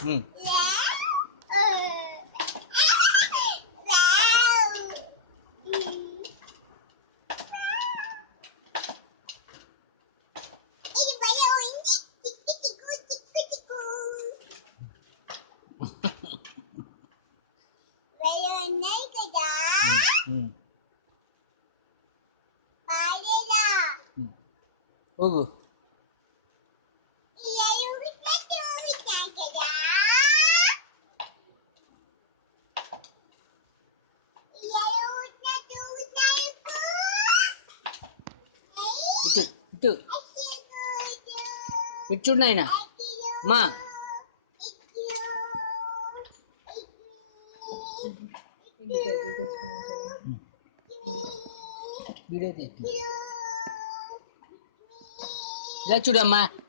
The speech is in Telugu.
Hmm. Hmm. Ugu. Itu, itu. Itu naina. Ma. Video itu. Lihat sudah ma.